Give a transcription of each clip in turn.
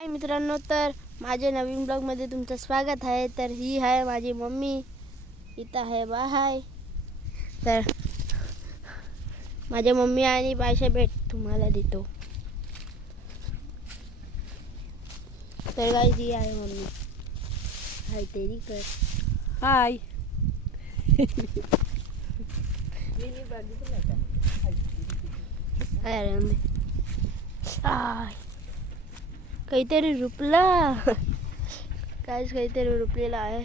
हाय मित्रांनो, तर माझ्या नवीन ब्लॉगमध्ये तुमचं स्वागत आहे. तर ही आहे माझी मम्मी, इथं आहे बाय. तर माझ्या मम्मी आणि बायच्या भेट तुम्हाला देतो. तर गाइस, ही आहे मम्मी. हाय तेरी कर. हाय. हाय मम्मी. हाय. काहीतरी रुपला काहीच काहीतरी रुपलेला आहे.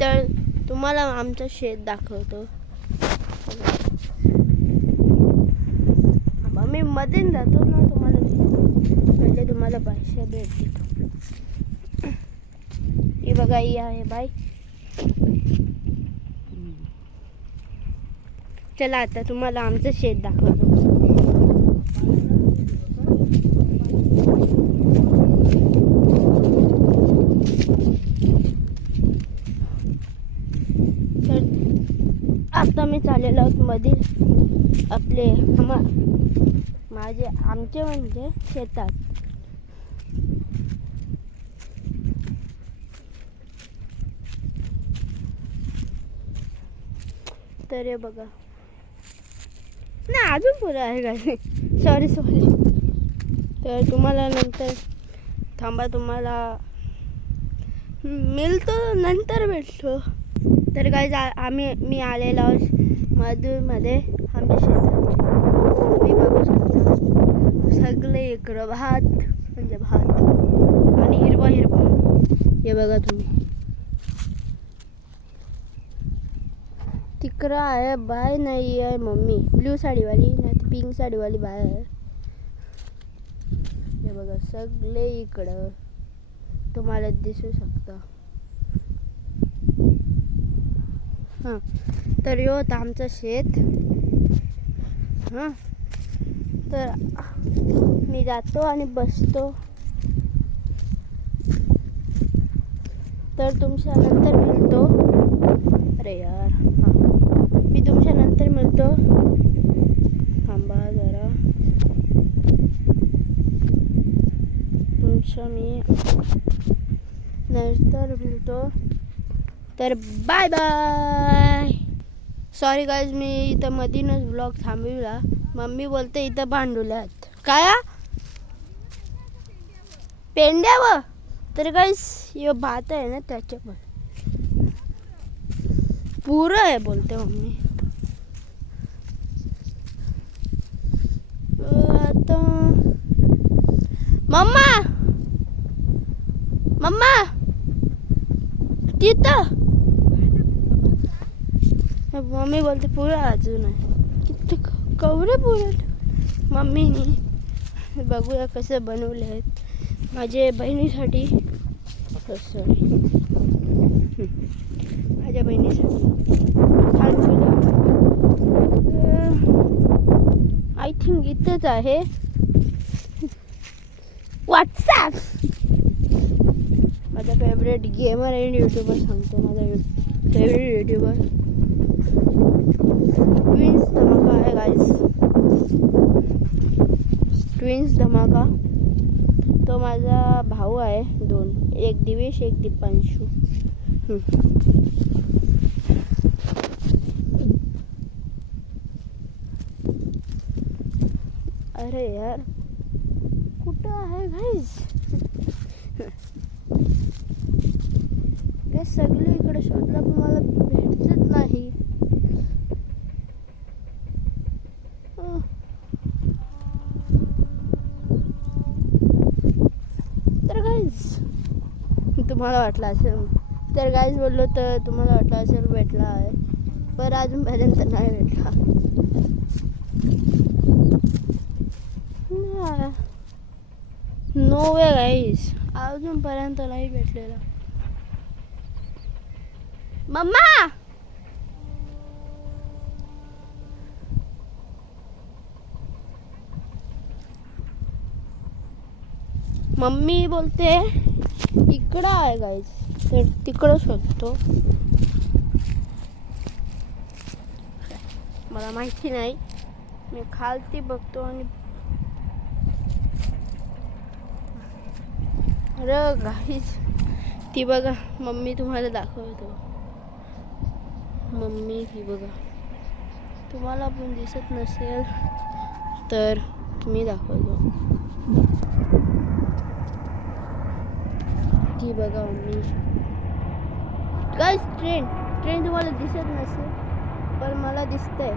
तर तुम्हाला आमचं शेत दाखवतो. आम्ही मध्ये जातो ना, तुम्हाला म्हणजे तुम्हाला बायशा भेट देतो. ही बघा, ही आहे बाय. चला आता तुम्हाला आमचं शेत दाखवतो. आता मी चाललेलो आहोत मध्ये आपले आमचे म्हणजे शेतात. तर हे बघा ना, अजून पुढे आहे काय. सॉरी. तर तुम्हाला नंतर थांबा, तुम्हाला मिळतो, नंतर भेटतो. तर काय मी आलेलो मधूरमध्ये आम्ही शेतात. तुम्ही बघू शकता सगळे इकडं भात म्हणजे भात आणि हिरवा हिरवा. हे बघा तुम्ही, तिकडं आहे बाय, नाही आहे मम्मी. ब्ल्यू साडीवाली नाही, पिंक साडीवाली बाय आहे. हे बघा सगळे इकडं तुम्हाला दिसू शकतं. हां, तर यो होतं आमचं शेत. हां, तर मी जातो आणि बसतो. तर तुमच्या नंतर मिळतो. अरे यार, हां, मी तुमच्या नंतर मिळतो. थांबा जरा, तुमच्या मी नंतर मिळतो. तर बाय बाय. सॉरी गाईज, मी इथं मधीनच ब्लॉग थांबविला. मम्मी बोलते इथं भांडुल्यात काय पेंड्यावर. तर गाईज यो भात आहे ना, त्याच्यावर पुरं आहे बोलते मम्मी. आता मम्मा तिथं मम्मी बोलते पुरा अजून आहे. किती कवरे पुरत मम्मीनी. बघूया कसं बनवले आहेत माझ्या बहिणीसाठी. सॉरी, माझ्या बहिणीसाठी. आय थिंक इथंच आहे व्हॉट्सॲप. माझा फेवरेट गेमर आणि यूट्यूबर सांगतो. माझा फेवरेट यूट्यूबर ट्विन्स धमाका आहे गाईज. ट्विन्स धमाका. तो माझा भाऊ आहे. दोन, एक दिवेश एक दीपांशू. अरे यार, कुठं आहे गाईज? काय सगळे इकडे शोधला पण मला भेटतच नाही. तर गाईज तुम्हाला वाटलं असेल, तर गाईज बोललो तर तुम्हाला वाटलं असेल भेटला आहे, पण अजूनपर्यंत नाही भेटला. नो वे गाईज, अजूनपर्यंत नाही भेटलेला. मम्मा मम्मी बोलते इकडं आहे गाईज. तर तिकडं शोधतो. मला माहिती नाही, मी खालती बघतो आणि अरे गाईस ती बघा मम्मी तुम्हाला दाखवतो. मम्मी ही बघा, तुम्हाला पण दिसत नसेल तर मी दाखवतो. ती बघा मम्मी. गाईस ट्रेन तुम्हाला दिसत नसेल पण मला दिसतंय.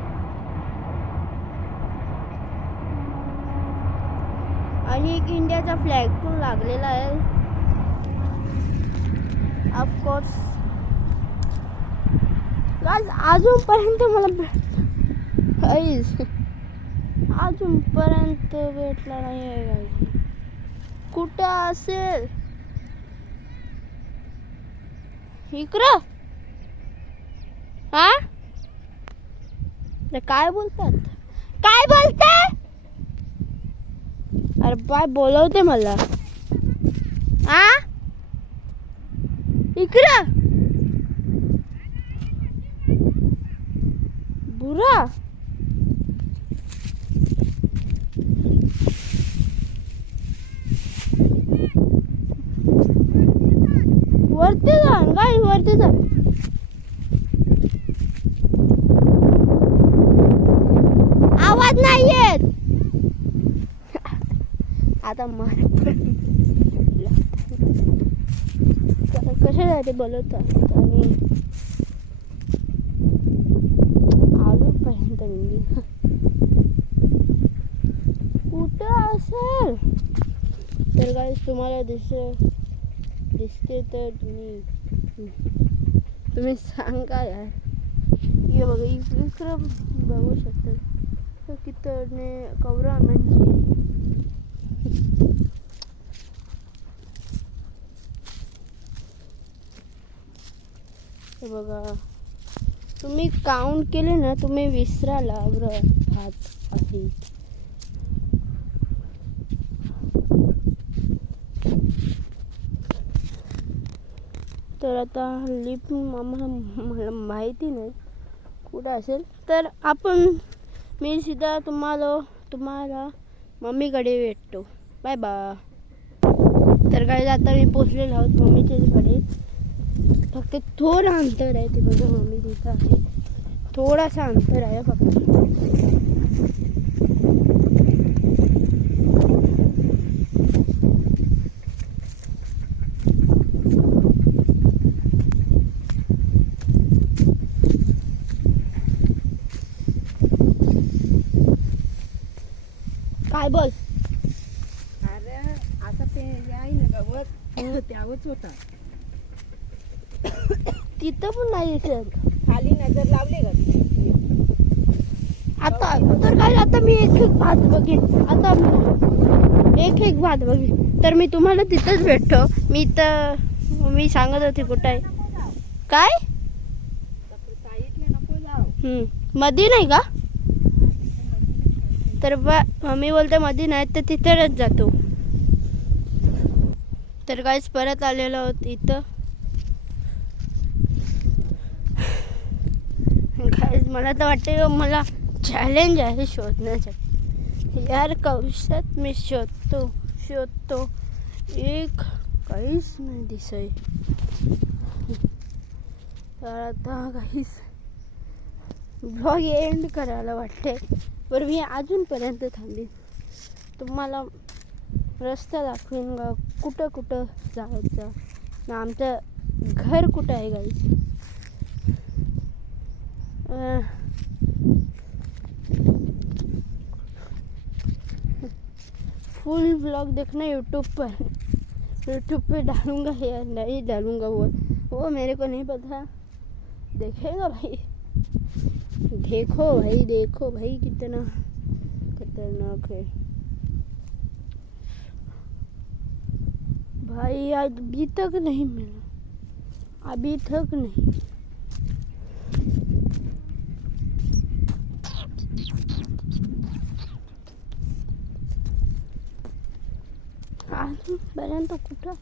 आणि एक इंडियाचा फ्लॅग पण लागलेला आहे. ऑफकोर्स गाईस अजूनपर्यंत मला अजूनपर्यंत भेटला नाही आहे. गाईस कुठं असेल इकडं? हा काय बोलतात? काय बोलतात? अरे बाय बोलवते मला. हा इकडं बुरा वरती जा. काय वरती जा. आवाज नाही येत. आता कशासाठी बोलवतात आणि अजूनपर्यंत कुठं असेल तर गाईस तुम्हाला दिसते तर तुम्ही सांगा यार. हे बघा इकडं बघू शकता किती कवरा म्हणजे हे बघा. तुम्ही काउंट केले ना तुम्ही विसराला भात आहे. तर आता लिप मला माहिती नाही कुठं असेल तर मी सीधा तुम्हाला मम्मीकडे भेटतो. Bye bye. तर काय आता मी पोचलेलो आहोत मम्मीच्याकडे. फक्त थोडं अंतर आहे ते बघा. मम्मी तिथं आहे. थोडासा अंतर आहे फक्त. काय बोल. अरे आता ते आहे ना गवत त्यावरच होता. तिथं पण नाही दिसत. खाली नजर लावली का? आता तर काय आता मी एक भात बघेन. आता एक भात बघेन तर मी तुम्हाला तिथंच भेटतो. मी सांगत होते कुठं आहे. काय साईडला नको जाऊ. मध्ये नाही का? तर मम्मी बोलते मध्ये नाही तर तिथेच जातो. तर काहीच परत आलेलो आहोत इथं. गाईज मला तर वाटते मला चॅलेंज आहे शोधण्यासाठी. यार कौशात मी शोधतो एक काहीच नाही दिसय. तर आता काहीच ब्लॉग एंड करायला वाटते पण मी अजूनपर्यंत थांबीन. तुम्हाला रस्ता दाखवेन का कुठं कुठं जायचं ना. आमचं घर कुठं आहे गाईज. फुल ब्लॉग देखना यूट्यूब पे डालूंगा या नहीं डालूंगा वो मेरे को नहीं पता. देखेगा भाई. देखो भाई कितना खतरनाक है भाई. अभी तक नहीं मिला. अभी तक नहीं. अजूनपर्यंत कुठं.